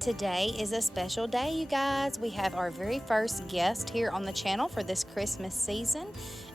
Today is a special day, you guys. We have our very first guest here on the channel for this Christmas season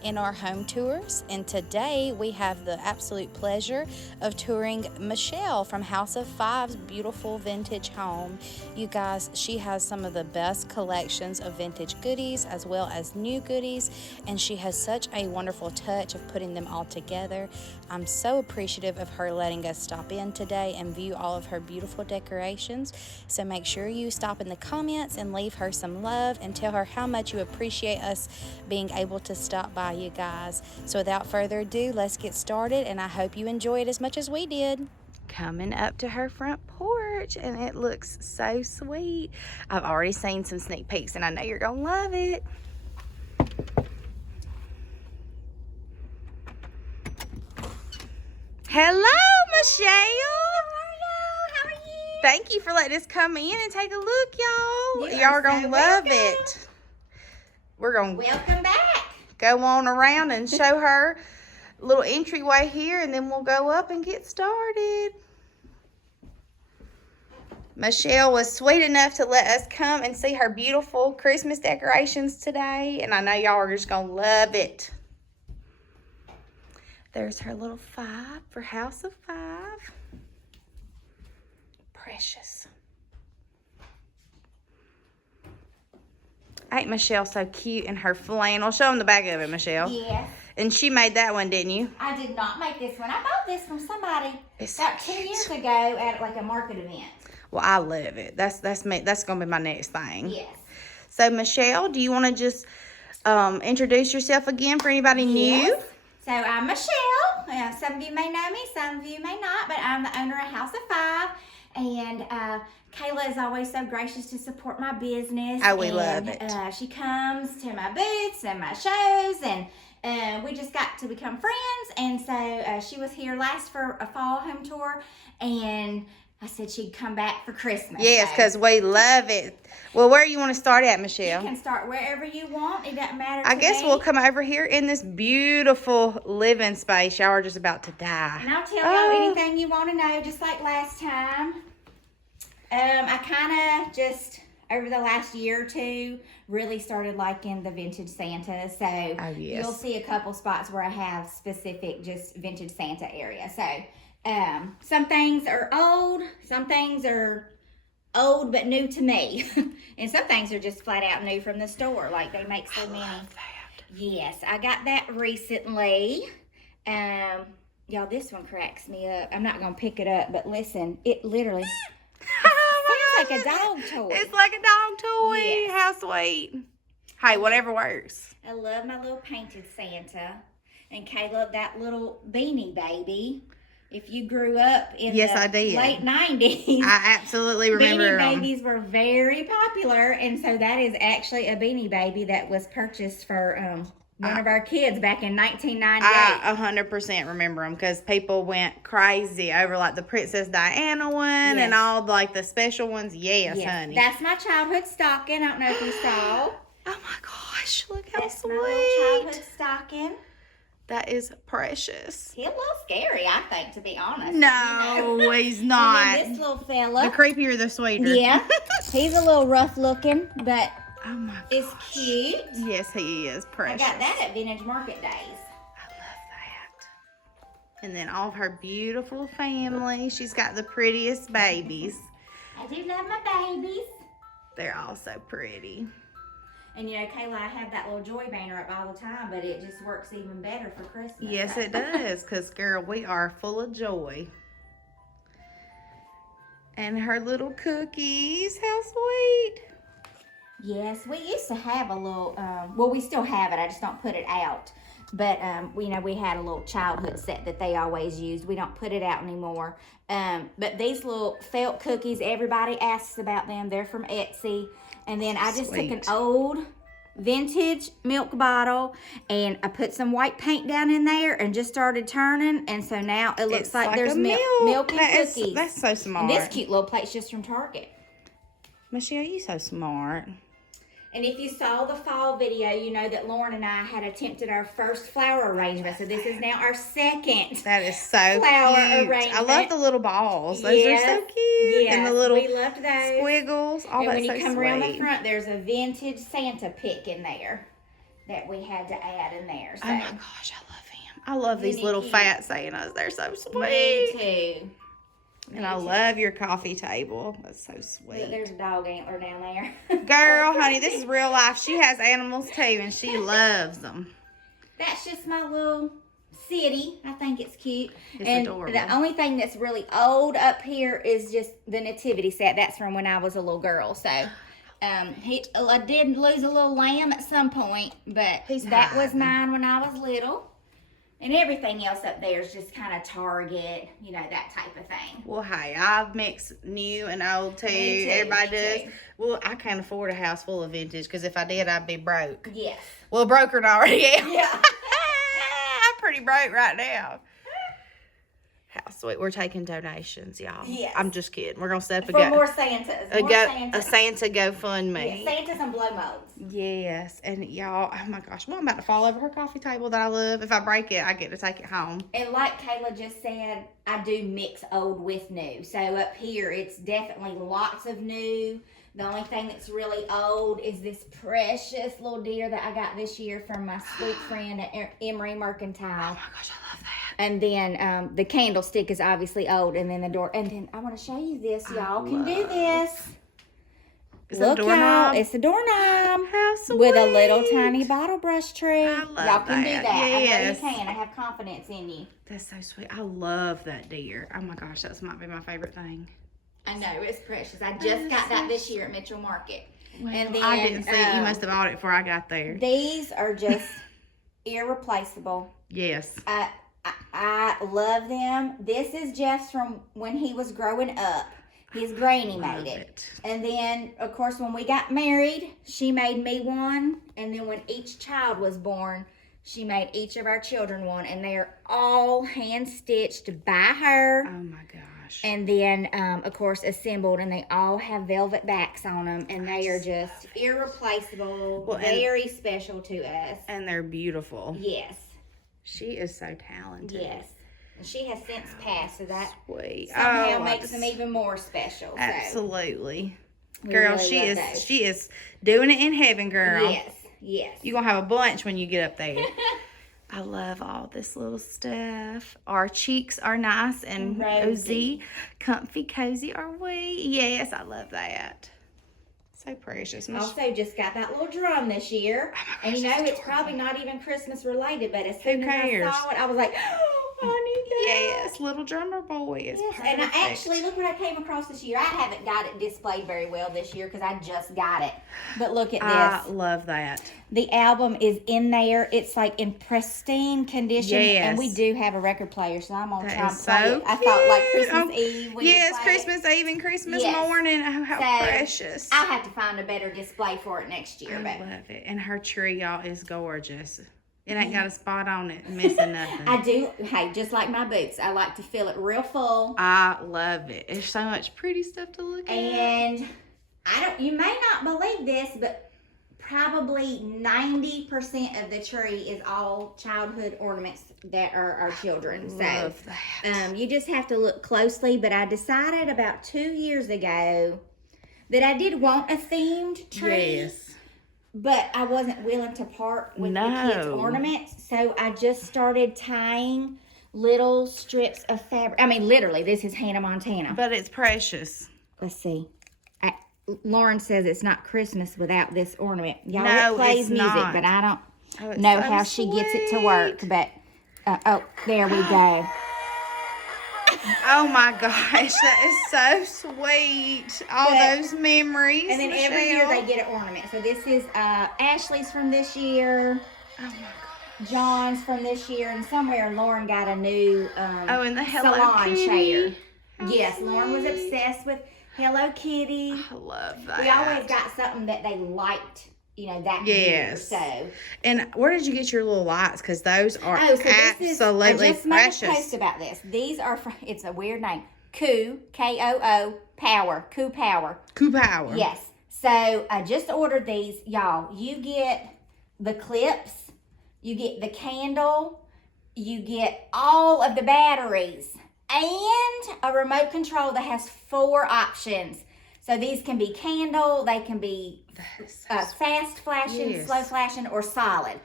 in our home tours. And today we have the absolute pleasure of touring Machelle from House of Five's beautiful vintage home. You guys, she has some of the best collections of vintage goodies as well as new goodies, and she has such a wonderful touch of putting them all together. I'm so appreciative of her letting us stop in today and view all of her beautiful decorations. So make sure you stop in the comments and leave her some love and tell her how much you appreciate us being able to stop by, you guys. So without further ado, let's get started, and I hope you enjoy it as much as we did. Coming up to her front porch, and it looks so sweet. I've already seen some sneak peeks, and I know you're gonna love it. Hello, Machelle. How are you? Thank you for letting us come in and take a look, y'all. You Y'all are are gonna so love welcome. it. We're gonna Welcome back. go on around and show her a little entryway here, and then we'll go up and get started. Machelle was sweet enough to let us come and see her beautiful Christmas decorations today, and I know y'all are just gonna love it. There's her little 5 for House of 5. Precious. Ain't Machelle so cute in her flannel? Show them the back of it, Machelle. Yes. And she made that one, didn't you? I did not make this one. I bought this from somebody It's about so 2 cute. years ago at like a market event. Well, I love it. That's gonna be my next thing. Yes. So, Machelle, do you want to just introduce yourself again for anybody new? Yes. So I'm Machelle. Some of you may know me, some of you may not, but I'm the owner of House of 5. And Kayla is always so gracious to support my business. Oh, we love it. She comes to my booths and my shows, and we just got to become friends. And so she was here last for a fall home tour, and I said she'd come back for Christmas. Yes, So because we love it. Well, where you want to start at, you Machelle? can start wherever you want. It doesn't matter I to guess me. we'll come over here in this beautiful living space. Y'all are just about to die. And I'll tell y'all anything you want to know, just like last time. I kind of just, over the last year or two, really started liking the vintage Santa. So yes. you'll see a couple spots where I have specific just vintage Santa area. So some things are old, some things are old but new to me. And some things are just flat out new from the store. Like they make so many. Love that. Yes, I got that recently. Y'all, this one cracks me up. I'm not gonna pick it up, but listen, it literally sounds like a dog toy. It's like a dog toy. Yes. How sweet. Hey, whatever works. I love my little painted Santa. And Caleb, that little beanie baby. If you grew up in Yes, the I did. late 90s, I absolutely remember beanie 'em. babies were very popular. And so that is actually a beanie baby that was purchased for one of our kids back in 1998. I 100% remember them because people went crazy over like the Princess Diana one Yes. and all like the special ones. Yes, honey. That's my childhood stocking. I don't know if you saw. Oh my gosh, look how That's my sweet. little childhood stocking. That is precious. He's a little scary, I think, to be honest. No, You know? he's And not. then this little The fella. creepier, the sweeter. Yeah. He's a little rough looking, but Oh my gosh. it's cute. Yes, he is I precious. got that at Vintage Market Days. I love that. And then all of her beautiful family. She's got the prettiest babies. I do love my babies. They're all so pretty. And you know, Kayla, I have that little joy banner up all the time, but it just works even better for Christmas. Yes, it does. Because, girl, we are full of joy. And her little cookies. How sweet. Yes, we used to have a little, well, we still have it. I just don't put it out. But, you know, we had a little childhood set that they always used. We don't put it out anymore. But these little felt cookies, everybody asks about them. They're from Etsy. And then I just took an old vintage milk bottle and I put some white paint down in there and just started turning. And so now it looks It's like there's a milk and That cookies. that's so smart. And this cute little plate's just from Target. Machelle, you so smart. And if you saw the fall video, you know that Lauren and I had attempted our first flower arrangement. So this is now our second. That is so flower cute. arrangement. I love the little balls. Those are so cute. Yes, and the little we loved those. squiggles. Oh, and that's when you so come sweet. around the front, there's a vintage Santa pick in there that we had to add in there. So. Oh my gosh, I love him. I love these little fat Santas. They're so sweet. Me too. And I love your coffee table. That's so sweet. Look, there's a dog antler down there. Girl, honey, this is real life. She has animals too, and she loves them. That's just my little city. I think it's cute. It's and adorable. The only thing that's really old up here is just the nativity set. That's from when I was a little girl. So I did lose a little lamb at some point, but that was mine when I was little. And everything else up there is just kind of Target, you know, that type of thing. Well, hey, I mix new and old too. Everybody does. Well, I can't afford a house full of vintage because if I did, I'd be broke. Yes. Well, broker already am. Yeah. I'm pretty broke right now. How sweet. We're taking donations, y'all. Yes. I'm just kidding. We're going to set up For more Santas. a Santa GoFundMe. Yeah, Santas and blow molds. Yes. And y'all, oh my gosh. Well, I'm about to fall over her coffee table that I love. If I break it, I get to take it home. And like Kayla just said, I do mix old with new. So up here, it's definitely lots of new. The only thing that's really old is this precious little deer that I got this year from my sweet friend at Emery Mercantile. Oh my gosh, I love that. And then the candlestick is obviously old. And then the door. And then I want to show you this. Y'all can do this. Look, y'all. It's a doorknob. How sweet. With a little tiny bottle brush tree. I love Y'all can do that. that. Yes. I know you can. I have confidence in you. That's so sweet. I love that deer. Oh my gosh, that might be my favorite thing. I know, it's precious. I just got that this year at Mitchell Market. Well, and then I didn't see it. You must have bought it before I got there. These are just irreplaceable. Yes. I love them. This is Jeff's from when he was growing up. His granny made it. And then, of course, when we got married, she made me one. And then when each child was born, she made each of our children one. And they are all hand-stitched by her. Oh, my gosh. And then, of course, assembled. And they all have velvet backs on them. And they are just irreplaceable. Well, very special to us. And they're beautiful. Yes. She is so talented. Yes. And she has since passed, so that sweet. somehow makes them even more special. So. Absolutely. Girl, really she is doing it in heaven, girl. Yes, yes. You're going to have a bunch when you get up there. I love all this little stuff. Our cheeks are nice and rosy. Comfy, cozy are we? Yes, I love that. So precious. Also just got that little drum this year. Oh my gosh, and you know, it's probably not even Christmas related, but as soon Who as cares? I saw it, I was like, oh, I need that. Yes, little drummer boy is perfect. And I actually, look what I came across this year. I haven't got it displayed very well this year because I just got it. But look at this. I love that. The album is in there. It's like in pristine condition. Yes. And we do have a record player, so I'm going to try and so play it. I thought like Christmas Eve. Yes, Christmas Eve and Christmas morning. Oh, how precious. I'll have to find a better display for it next year. I love it. And her tree, y'all, is gorgeous. It ain't got a spot on it missing nothing. I do. Hey, just like my boots, I like to fill it real full. I love it. There's so much pretty stuff to look at. And you may not believe this, but probably 90% of the tree is all childhood ornaments that are our children. Love that. You just have to look closely. But I decided about 2 years ago that I did want a themed tree. Yes. But I wasn't willing to part with the kids' ornaments. So I just started tying little strips of fabric. I mean, literally, this is Hannah Montana. But it's precious. Let's see. Lauren says it's not Christmas without this ornament. Y'all, No, it plays it's music, not. but I don't know how she gets it to work. But, there we go. Oh my gosh, that is so sweet. All those memories. And then every year they get an ornament. So this is Ashley's from this year. Oh my gosh. John's from this year. And somewhere Lauren got a new and the Hello salon Kitty. chair. How Yes, sweet. Lauren was obsessed with Hello Kitty. I love that. We always got something that they liked, that year. So. And where did you get your little lights? Because those are absolutely I just made a precious. post about this. These are, it's a weird name. K-O-O, Power. Koo Power. Koo Power. Yes. So I just ordered these, y'all. You get the clips, you get the candle, you get all of the batteries, and a remote control that has 4 options. So these can be candle, they can be fast flashing, slow flashing, or solid.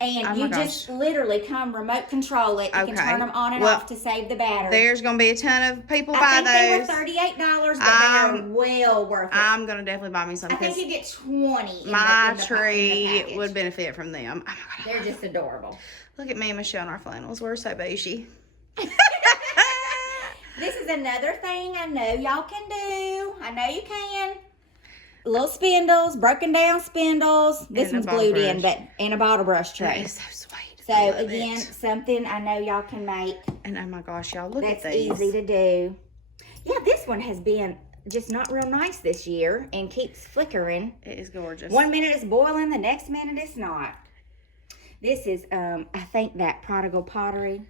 And you just literally come remote control it. You can turn them on and off to save the battery. There's going to be a ton of people buy those. I think they were $38, but they are well worth it. I'm going to definitely buy me some. I think you get 20 my tree would benefit from them. Oh my God, they're just adorable. Look at me and Machelle in our flannels. We're so bougie. This is another thing I know y'all can do. I know you can. Little spindles, broken down spindles. This one's glued in, but in a bottle brush tray. That is so sweet. So again, something I know y'all can make. And oh my gosh, y'all, look at these. That's easy to do. Yeah, this one has been just not real nice this year and keeps flickering. It is gorgeous. 1 minute it's boiling, the next minute it's not. This is, I think, that prodigal pottery.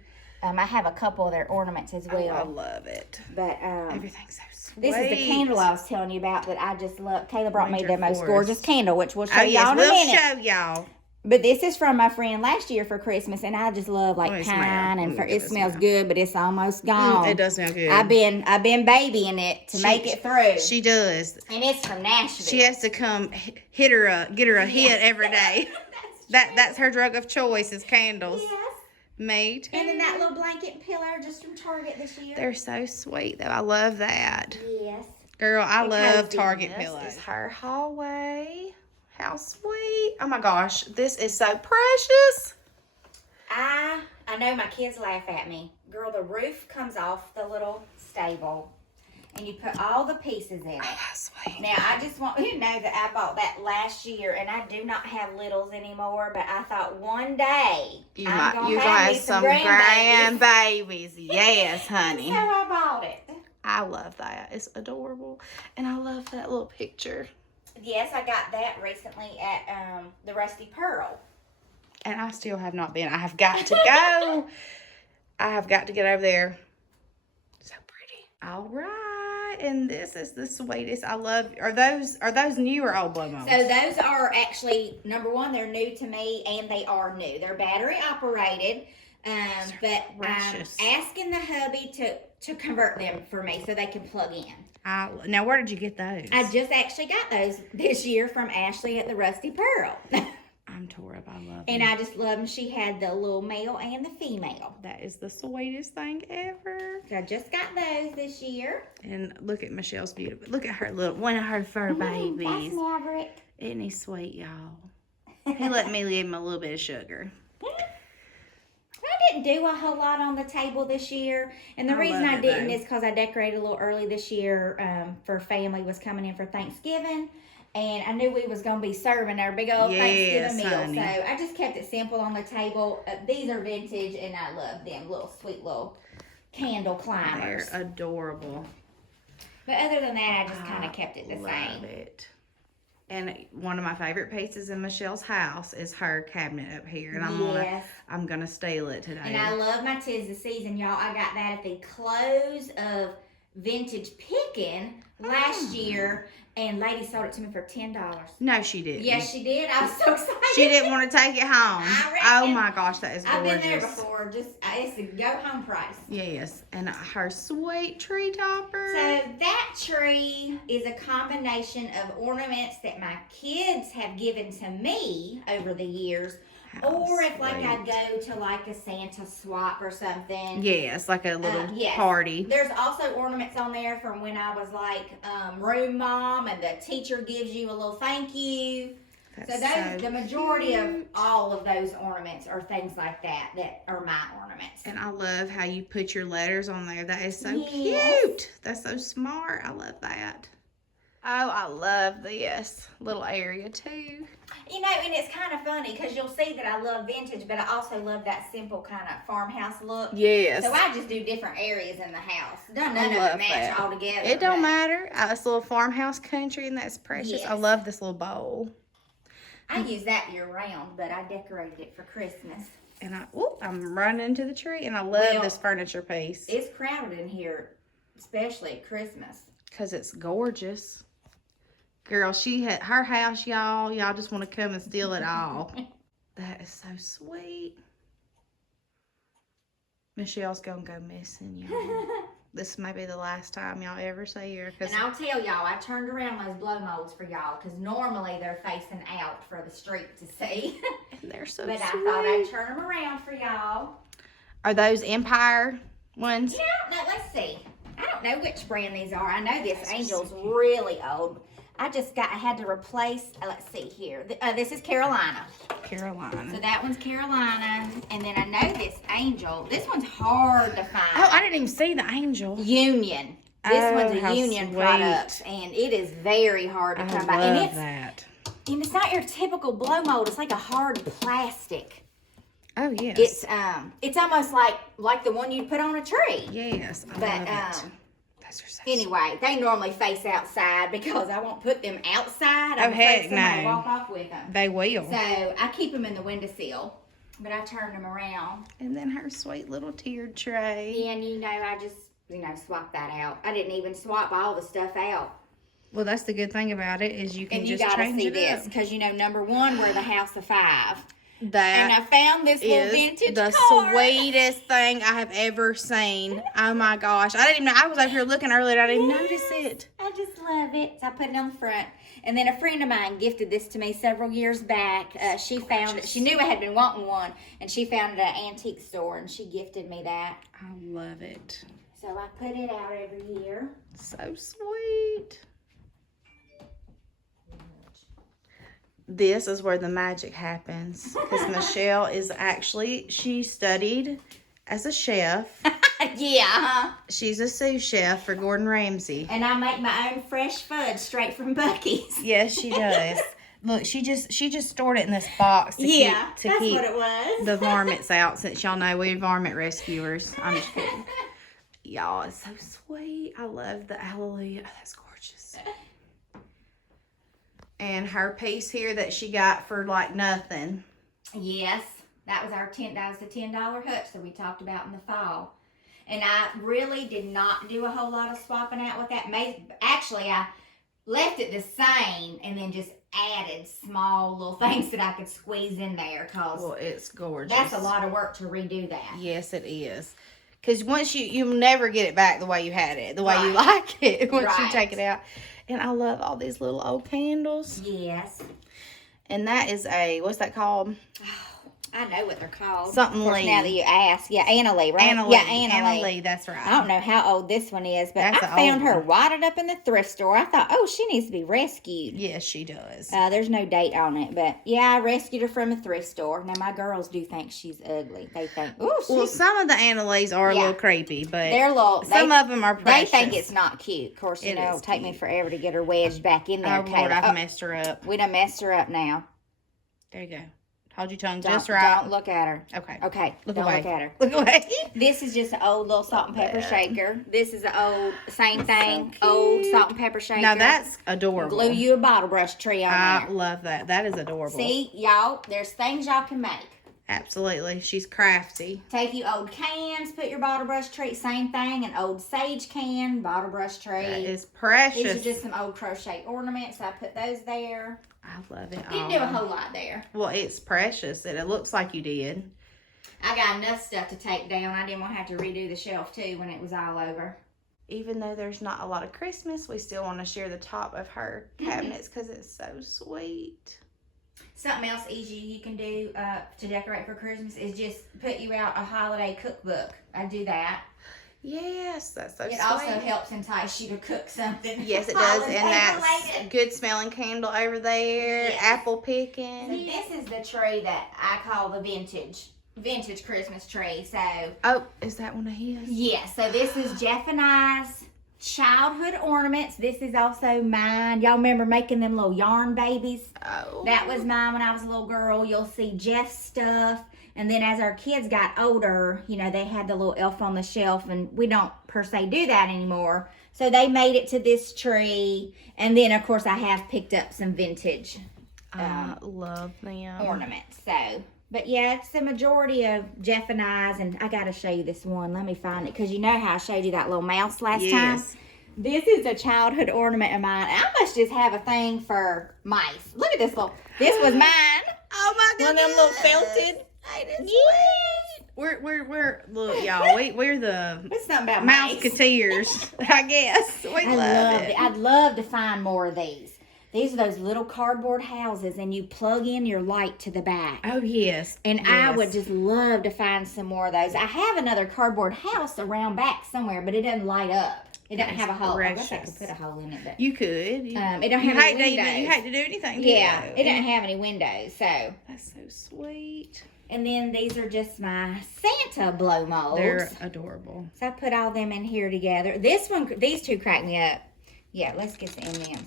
I have a couple of their ornaments as well. Oh, I love it. But everything's so sweet. This is the candle I was telling you about that I just love. Kayla brought me the most gorgeous candle, which we'll show y'all in a minute. We'll show y'all. But this is from my friend last year for Christmas, and I just love like pine, and it smells good, but it's almost gone. It does smell good. I've been babying it to make it through. She does, and it's from Nashville. She has to come get her a hit every day. That's her drug of choice is candles. Yes. Me too. And then that little blanket and pillow just from Target this year. They're so sweet though. I love that. Yes. Girl, I love Target pillows. This is her hallway. How sweet. Oh my gosh, this is so precious. I know my kids laugh at me. Girl, the roof comes off the little stable and you put all the pieces in it. Oh, that's sweet. Now, I just want you to know that I bought that last year and I do not have littles anymore, but I thought one day you gonna have some grandbabies. Yes, honey. That's how I bought it. I love that. It's adorable. And I love that little picture. Yes, I got that recently at the Rusty Pearl. And I still have not been. I have got to go. I have got to get over there. So pretty. All right. And this is the sweetest. I love. Are those new or old blow molds? So those are actually, number one, they're new to me and they are new. They're battery operated. But I'm asking the hubby to convert them for me so they can plug in. Now, where did you get those? I just actually got those this year from Ashley at the Rusty Pearl. I'm tore up. I love them. And I just love them. She had the little male and the female. That is the sweetest thing ever. So I just got those this year. And look at Michelle's beautiful. Look at her one of her fur babies. That's Maverick. Isn't he sweet, y'all? He let me leave him a little bit of sugar. I didn't do a whole lot on the table this year. And the reason I didn't is because I decorated a little early this year for family was coming in for Thanksgiving. And I knew we was going to be serving our big old Thanksgiving meal. Honey. So I just kept it simple on the table. These are vintage, and I love them. Little sweet little candle climbers. They're adorable. But other than that, I just kind of kept it the love same. It. And one of my favorite pieces in Michelle's house is her cabinet up here. And I'm gonna steal it today. And I love my 'Tis the Season, y'all. I got that at the close of Vintage Picking last year. And lady sold it to me for $10. No, she didn't. Yes, she did. I was so excited. She didn't want to take it home. I reckon. Oh my gosh, that is gorgeous. I've been there before. It's a go home price. Yes, and her sweet tree topper. So that tree is a combination of ornaments that my kids have given to me over the years. Or if like I go to like a Santa swap or something. Yes, like a little party. There's also ornaments on there from when I was like room mom and the teacher gives you a little thank you. So the majority of all of those ornaments are things like that are my ornaments. And I love how you put your letters on there. That is so cute. That's so smart. I love that. Oh, I love this little area too. You know, and it's kind of funny because you'll see that I love vintage, but I also love that simple kind of farmhouse look. Yes. So I just do different areas in the house. None of them match all together. It don't matter. It's a little farmhouse country, and that's precious. Yes. I love this little bowl. I use that year round, but I decorated it for Christmas. And I'm running into the tree, and I love this furniture piece. It's crowded in here, especially at Christmas. Because it's gorgeous. Girl, she had her house, y'all. Y'all just want to come and steal it all. That is so sweet. Michelle's gonna go missing, y'all. This may be the last time y'all ever see her. And I'll tell y'all, I turned around those blow molds for y'all because normally they're facing out for the street to see. And they're so but sweet. I thought I'd turn them around for y'all. Are those Empire ones? Yeah, no, let's see. I don't know which brand these are. I know this angel's really old. I had to replace, let's see here. This is Carolina. Carolina. So that one's Carolina. And then I know this angel. This one's hard to find. Oh, I didn't even see the angel. Union. This one's a Union sweet. product. And it is very hard to come by. I And love that. And it's not your typical blow mold. It's like a hard plastic. Oh, yes. It's almost like the one you'd put on a tree. Yes, I love it. Those are so Anyway, they normally face outside because I won't put them outside. I'm afraid somebody will walk off with them. They will. So I keep them in the windowsill, but I turn them around. And then her sweet little tiered tray. And I just swap that out. I didn't even swap all the stuff out. Well, that's the good thing about it is you can and just you gotta change see it this up. because number one, we're the house of 5. That and I found this little vintage car. Sweetest thing I have ever seen. Oh my gosh. I didn't even know. I was over here looking earlier. I didn't notice it. I just love it. So I put it on the front. And then a friend of mine gifted this to me several years back. She found it. She knew I had been wanting one. And she found it at an antique store. And she gifted me that. I love it. So I put it out every year. So sweet. This is where the magic happens. Because Machelle is actually, she studied as a chef. Yeah. She's a sous chef for Gordon Ramsay. And I make my own fresh fudge straight from Buc-ee's. Yes, she does. Look, she just stored it in this box to keep that's what it was. The varmints out, since y'all know we're varmint rescuers. I'm just kidding. Y'all, it's so sweet. I love the hallelujah. Oh, that's gorgeous. And her piece here that she got for like nothing. Yes, that was the $10 hutch that we talked about in the fall. And I really did not do a whole lot of swapping out with that. Actually, I left it the same and then just added small little things that I could squeeze in there. Well, it's gorgeous. That's a lot of work to redo that. Yes, it is. Because once you'll never get it back the way you had it, the way you like it once you take it out. And I love all these little old candles. Yes. And that is what's that called? I know what they're called. Something Lee. Now that you ask. Yeah, Anna Lee, right? Anna Lee. Yeah, Anna Lee, that's right. I don't know how old this one is, but That's I found her wadded up in the thrift store. I thought, oh, she needs to be rescued. Yes, she does. There's no date on it, but yeah, I rescued her from a thrift store. Now, my girls do think she's ugly. They think, oh, well, some of the Anna Lees are a little creepy, but some of them are precious. They think it's not cute. Of course, it'll take me forever to get her wedged back in there. Oh, Lord, I've messed her up. We done messed her up now. There you go. Hold your tongue just right. Don't look at her. Okay. Okay. Look don't away. Look at her. Look away. This is just an old little salt and pepper shaker. This is an old, same thing, so old salt and pepper shaker. Now that's adorable. Glue you a bottle brush tree on there. I love that. That is adorable. See, y'all, there's things y'all can make. Absolutely. She's crafty. Take you old cans, put your bottle brush tree, same thing, an old sage can, bottle brush tree. That is precious. These are just some old crochet ornaments. I put those there. I love it. Didn't do a whole lot there. Well, it's precious, and it looks like you did. I got enough stuff to take down. I didn't want to have to redo the shelf, too, when it was all over. Even though there's not a lot of Christmas, we still want to share the top of her cabinets because it's so sweet. Something else easy you can do to decorate for Christmas is just put you out a holiday cookbook. I do that. Yes, that's so sweet. It also helps entice you to cook something. Yes, it does. And that's good smelling candle over there. Yes. Apple picking. So this is the tree that I call the vintage Christmas tree. So. Oh, is that one of his? Yes. So this is Jeff and I's childhood ornaments. This is also mine. Y'all remember making them little yarn babies? Oh. That was mine when I was a little girl. You'll see Jeff's stuff. And then as our kids got older, they had the little elf on the shelf, and we don't per se do that anymore. So they made it to this tree. And then, of course, I have picked up some vintage I love them. Ornaments. So, but yeah, it's the majority of Jeff and I's. And I got to show you this one. Let me find it. Because you know how I showed you that little mouse last time? This is a childhood ornament of mine. I must just have a thing for mice. Look at this this was mine. Oh my goodness. One of them little felted. We're look, y'all. We're the It's something about mice. Mouseketeers, I guess. We love it. I'd love to find more of these. These are those little cardboard houses, and you plug in your light to the back. Oh, yes. And I would just love to find some more of those. I have another cardboard house around back somewhere, but it doesn't light up. It doesn't have a hole. I guess I could put a hole in it, but you could. It don't have any windows. You hate to do anything. Yeah, it doesn't have any windows. So that's so sweet. And then these are just my Santa blow molds. They're adorable. So I put all them in here together. These two crack me up. Yeah, let's get some M&Ms.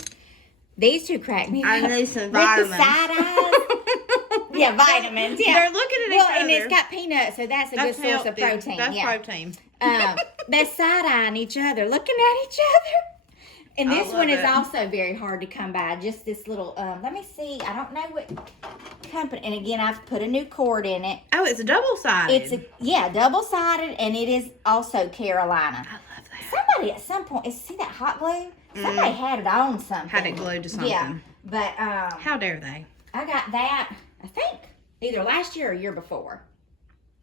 These two crack me up. I need some vitamins. With the side eyes. Yeah, vitamins. Yeah. They're looking at each other. And it's got peanuts, so that's a good source of protein. That's protein. They're side-eyeing each other, looking at each other. And this one is also very hard to come by. Just this little, let me see. I don't know what company. And again, I've put a new cord in it. Oh, it's a double-sided. Double-sided, and it is also Carolina. I love that. Somebody at some point, see that hot glue? Somebody had it on something. Had it glued to something. Yeah, but how dare they? I got that, I think, either last year or year before.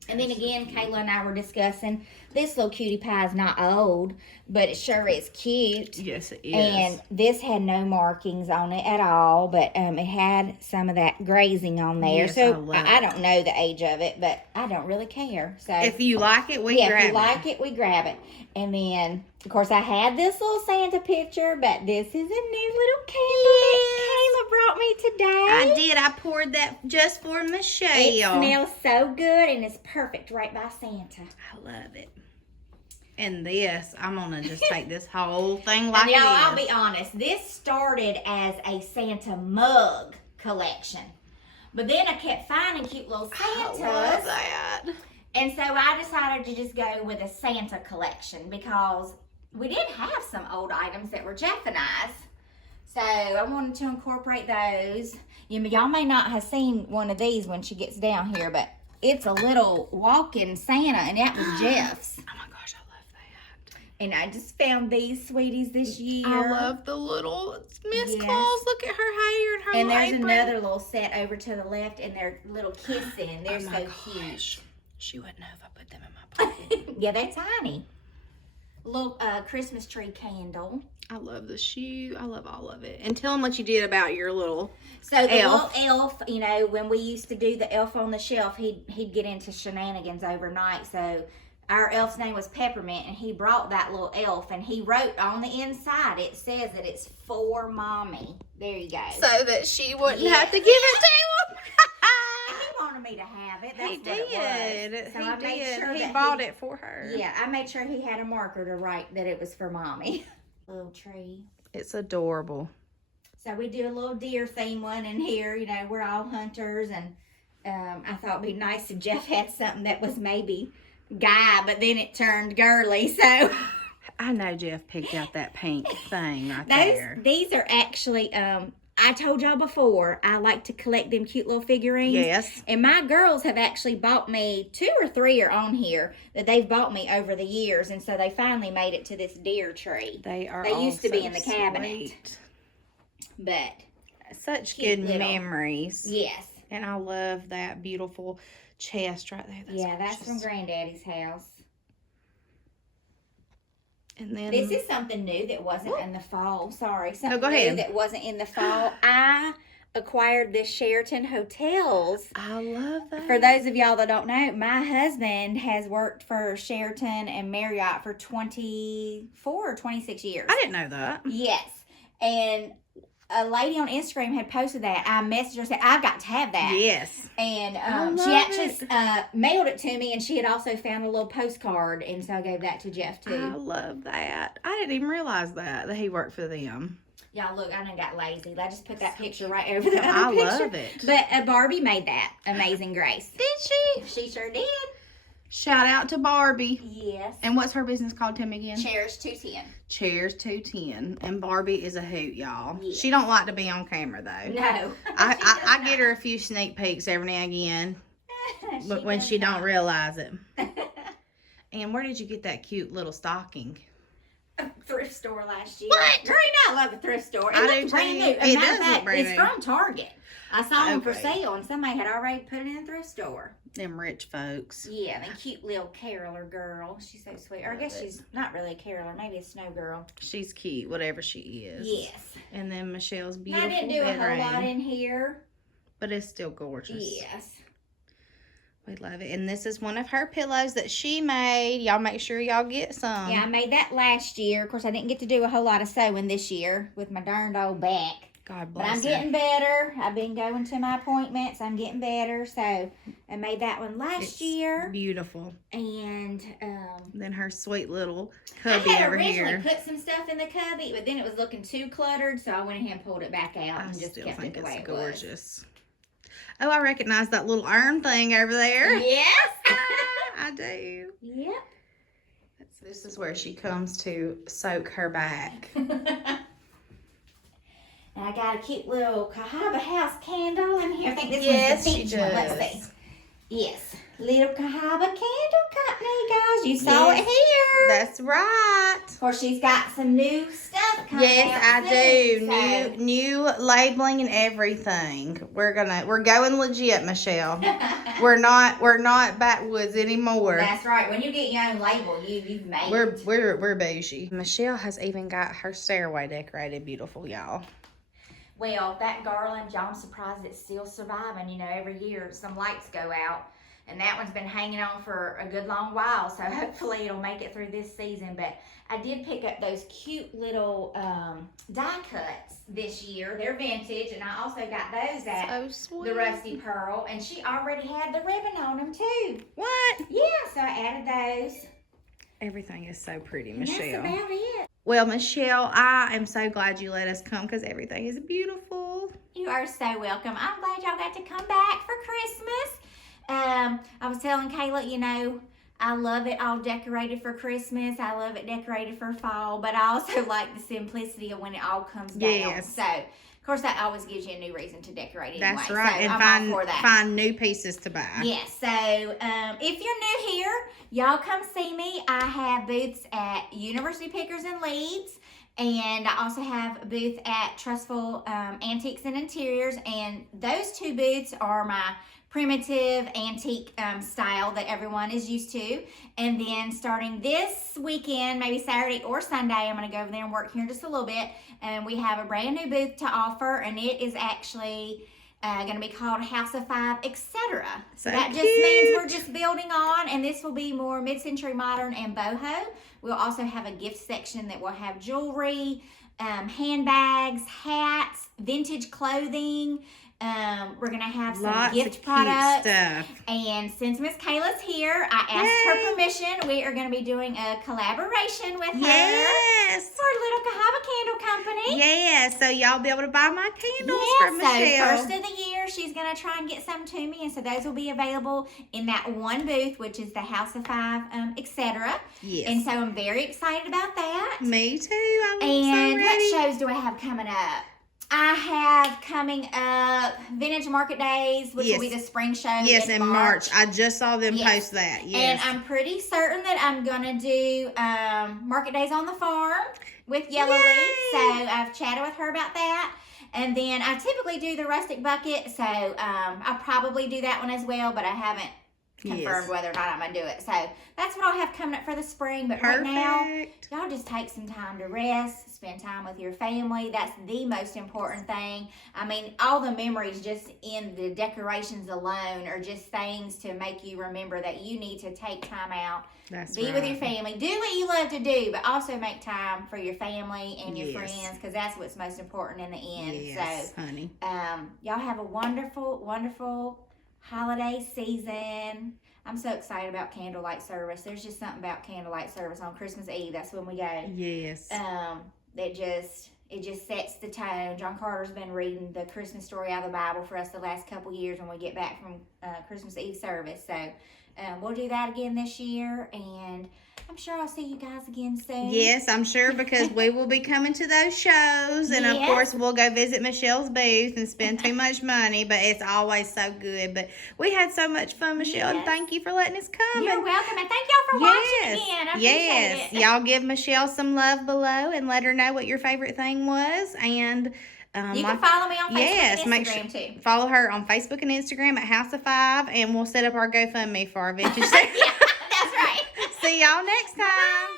And then again, Kayla and I were discussing, this little cutie pie is not old, but it sure is cute. Yes, it is. And this had no markings on it at all, but it had some of that grazing on there. Yes, so I don't know the age of it, but I don't really care. So if you like it, we grab it. If you like it, we grab it. And then, of course, I had this little Santa picture, but this is a new little candle that Kayla brought me today. I did. I poured that just for Machelle. It smells so good, and it's perfect right by Santa. I love it. And this, I'm going to just take this whole thing like y'all, it is. I'll be honest. This started as a Santa mug collection. But then I kept finding cute little Santas. I love that. And so I decided to just go with a Santa collection because we did have some old items that were Jeff and I's. So I wanted to incorporate those. Y'all may not have seen one of these when she gets down here, but it's a little walking Santa, and that was Jeff's. Oh my gosh, I love that. And I just found these sweeties this year. I love the little Miss Claus. Look at her hair and her And there's apron. another little set over to the left, and they're little kissing. They're so cute. She wouldn't know if I put them in my pocket. Yeah, they're tiny. A little Christmas tree candle. I love the shoe. I love all of it. And tell them what you did about your little So the elf. little elf, you know, when we used to do the elf on the shelf, he'd get into shenanigans overnight. So our elf's name was Peppermint, and he brought that little elf, and he wrote on the inside, it says that it's for Mommy. There you go. So that she wouldn't have to give it to him. He wanted me to have it. That's He what it was. did. So He I made did. sure He that bought it for her. Yeah, I made sure he had a marker to write that it was for Mommy. Little tree. It's adorable. So we do a little deer theme one in here. You know, we're all hunters, and I thought it'd be nice if Jeff had something that was maybe guy, but then it turned girly. So I know Jeff picked out that pink thing right there. These are actually, I told y'all before, I like to collect them cute little figurines. Yes. And my girls have actually bought me, 2 or 3 are on here that they've bought me over the years. And so they finally made it to this deer tree. They used to be in the cabinet. Sweet. But such cute good little memories. yes. And I love that beautiful chest right there. That's from Granddaddy's house. And then This is something new that wasn't in the fall. Sorry. Something go new ahead. that wasn't in the fall. I acquired this Sheraton Hotels. I love that. For those of y'all that don't know, my husband has worked for Sheraton and Marriott for 24 or 26 years. I didn't know that. Yes. And a lady on Instagram had posted that. I messaged her and said, I've got to have that. Yes. And I she love actually mailed it to me, and she had also found a little postcard, and so I gave that to Jeff too. I love that. I didn't even realize that he worked for them. Y'all, look, I done got lazy. I just put that picture right over the other I picture. love it. But Barbie made that. Amazing Grace. Did she? She sure did. Shout out to Barbie. Yes. And what's her business called? Tell me again. Cherish 210. Cheers 210. And Barbie is a hoot, y'all. Yeah. She don't like to be on camera though. No. I get her a few sneak peeks every now and again, but when she don't realize it. And where did you get that cute little stocking? a thrift store last year. What? Girl, you know I love a thrift store. It I looks do brand too. new. It Matter of does look fact, brand it's new. from Target. I saw them for Okay. sale, and somebody had already put it in a thrift store. Them rich folks. Yeah, the cute little caroler girl. She's so sweet. Or I guess she's not really a caroler. Maybe a snow girl. She's cute, whatever she is. Yes. And then Michelle's I beautiful didn't do a whole bedroom. lot in here. But it's still gorgeous. Yes. We love it. And this is one of her pillows that she made. Y'all make sure y'all get some. Yeah, I made that last year. Of course, I didn't get to do a whole lot of sewing this year with my darned old back. God But bless I'm her. getting better. I've been going to my appointments. I'm getting better. So I made that one last It's year. beautiful. And Then her sweet little I cubby had over originally here. put some stuff in the cubby, but then it was looking too cluttered, so I went ahead and pulled it back out I and just still kept think it the way it's it was. gorgeous. Oh, I recognize that little urn thing over there. Yes. I do. Yep. This is where she comes to soak her back. And I got a cute little Cahaba House candle in here. I think this Yes, one's the she peach one. Let's does. see. Yes. Little Cahaba Candle Company, guys. You saw it Yes. here. That's right. Of course, she's got some new stuff coming Yes, out I do. soon, so- New labeling and everything. We're going legit, Michelle. We're not backwoods anymore. That's right. When you get your own label, you've made it. We're bougie. Michelle has even got her stairway decorated beautiful, y'all. Well, that garland, y'all, I'm surprised it's still surviving. You know, every year some lights go out. And that one's been hanging on for a good long while. So hopefully it'll make it through this season. But I did pick up those cute little die cuts this year. They're vintage. And I also got those at So sweet. the Rusty Pearl. And she already had the ribbon on them too. What? Yeah, so I added those. Everything is so pretty, And Michelle. that's about it. Well, Michelle, I am so glad you let us come because everything is beautiful. You are so welcome. I'm glad y'all got to come back for Christmas. I was telling Kayla, you know, I love it all decorated for Christmas. I love it decorated for fall, but I also like the simplicity of when it all comes down. Yes. So, of course, that always gives you a new reason to decorate it That's anyway. right. So And I'm all for that. find new pieces to buy. Yes, so if you're new here, y'all come see me. I have booths at University Pickers and Leeds, and I also have a booth at Trustful Antiques and Interiors, and those two booths are my primitive antique style that everyone is used to. And then starting this weekend, maybe Saturday or Sunday, I'm going to go over there and work here just a little bit, and we have a brand new booth to offer, and it is actually going to be called House of Five, etc. So that just cute. means we're just building on, and this will be more mid-century modern and boho. We'll also have a gift section that will have jewelry, handbags, hats, vintage clothing. We're going to have some Lots gift of cute products. stuff. And since Miss Kayla's here, I asked her permission. We are going to be doing a collaboration with her Yes. for Little Cahaba Candle Company. Yes. So y'all be able to buy my candles Yeah, from so Michelle. first of the year, she's going to try and get some to me. And so those will be available in that one booth, which is the House of Five, etc. Yes. And so I'm very excited about that. Me too. I'm And so what ready. shows do I have coming up? I have coming up Vintage Market Days, which will be the spring show. Yes, in March. I just saw them Yes. post that. And Yes. I'm pretty certain that I'm going to do Market Days on the Farm with Yellow Yay! Leaf. So I've chatted with her about that. And then I typically do the Rustic Bucket. So I'll probably do that one as well, but I haven't confirmed whether or not I'm going to do it. So that's what I'll have coming up for the spring. But right now, Perfect. y'all just take some time to rest, spend time with your family. That's the most important thing. I mean, all the memories just in the decorations alone are just things to make you remember that you need to take time out, That's be right. with your family, do what you love to do, but also make time for your family and your Yes. friends, because that's what's most important in the end. Yes, honey. So, y'all have a wonderful, wonderful holiday season. I'm so excited about candlelight service. There's just something about candlelight service on Christmas Eve. That's when we go. Yes. It just sets the tone. John Carter's been reading the Christmas story out of the Bible for us the last couple years when we get back from Christmas Eve service. So we'll do that again this year, and I'm sure I'll see you guys again soon. Yes, I'm sure, because we will be coming to those shows. And, of course, we'll go visit Michelle's booth and spend too much money. But it's always so good. But we had so much fun, Michelle. And thank you for letting us come. You're welcome. And thank y'all for watching again. I appreciate it. Y'all give Michelle some love below and let her know what your favorite thing was. And you can follow me on Facebook and Instagram, too. Follow her on Facebook and Instagram at House of Five. And we'll set up our GoFundMe for our vintage set. Yeah, that's right. See y'all next time.